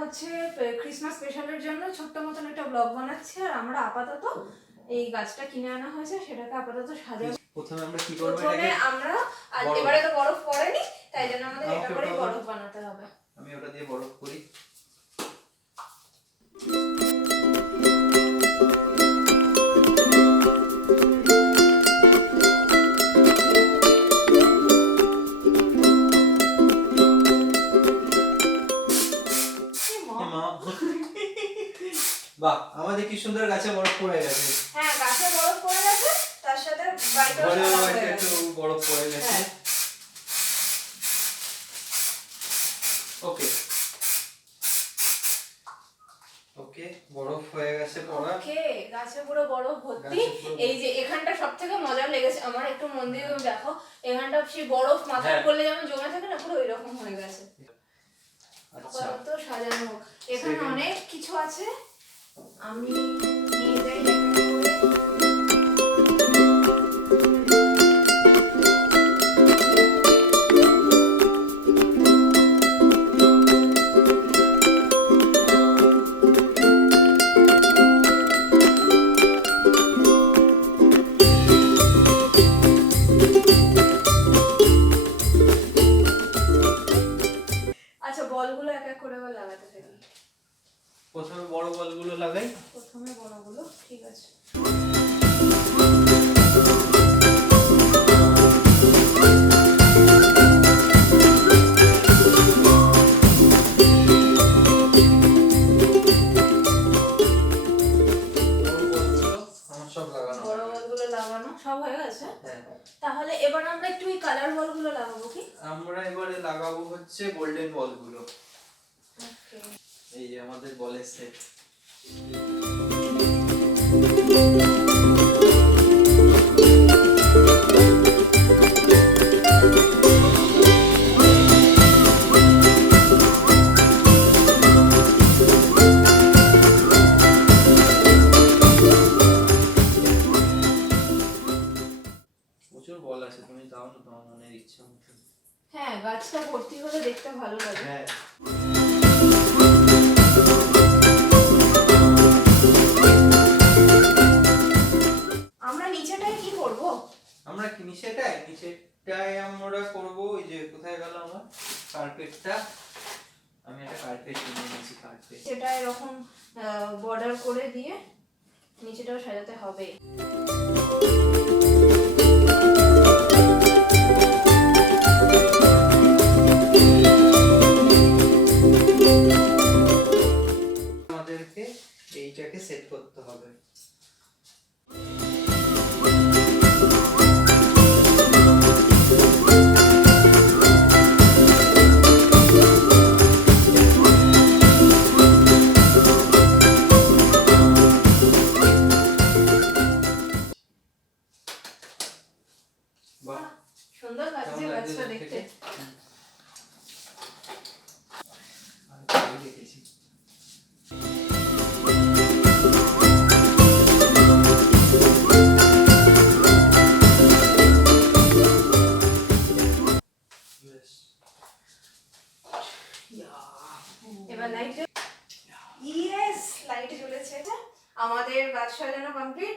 হচ্ছে ক্রিসমাস স্পেশালের জন্য ছোট্ট মতন একটা ব্লগ বানাচ্ছি। আর আমরা আপাতত এই গাছটা কিনে আনা হয়েছে, সেটাকে আপাতত সাজাবো। প্রথমে আমরা কি করব? প্রথমে আমরা এবারে তো বরফ পড়েনি, তাই জন্য আমাদের এটা করে বরফ বানাতে হবে। আমি ওটা দিয়ে বরফ করি। বাহ, আমাদের কি সুন্দর গাছে বরফ পড়ে গেছে। হ্যাঁ, গাছে বরফ পড়ে গেছে, তার সাথে বাড়িতে একটু বরফ পড়ে গেছে। ওকে ওকে, বরফ হয়ে গেছে পড়া। ওকে, গাছে পুরো বরফ ভর্তি। এই যে এখানটা সবথেকে মজা লেগেছে আমার, একটু মন দিয়ে দেখো, এখানটা সেই বরফ মাথায় পড়লে যেমন জমে থাকে না, পুরো এরকম হয়ে গেছে। আচ্ছা, তো সাজানো হোক। এখানে অনেক কিছু আছে, আমি নিয়ে যাই বলগুলো এক এক করে লাগাতে থাকি। প্রথমে বড় বলগুলো লাগাই। প্রথমে বড়গুলো, ঠিক আছে। সব হয়ে গেছে। তাহলে এবার আমরা একটু এই কালার বলগুলো লাগাবো কি? আমরা এবারে লাগাবো হচ্ছে গোল্ডেন বলগুলো। ওকে, এই যে আমাদের বলের সেট। বল আছে, তুমি দাও না তোমার মনের ইচ্ছা মতো। হ্যাঁ, গাছটা ভর্তি হলে দেখতে ভালো লাগে। হ্যাঁ, আমরা নিচেটায় কি করব? আমরা কি নিচেটায় আমরা করব ওই যে কোথায় গেল আমার কার্পেটটা। আমি একটা কার্পেট কিনে এনেছি। কার্পেট সেটা এরকম বর্ডার করে দিয়ে নিচেটাও সাজাতে হবে। আমাদেরকে এইটাকে সেট করতে হবে। সুন্দর লাগছে গাছটা দেখতে। এবার লাইট, ইয়েস, লাইট জ্বলেছে। আমাদের গাছ সাজানো কমপ্লিট।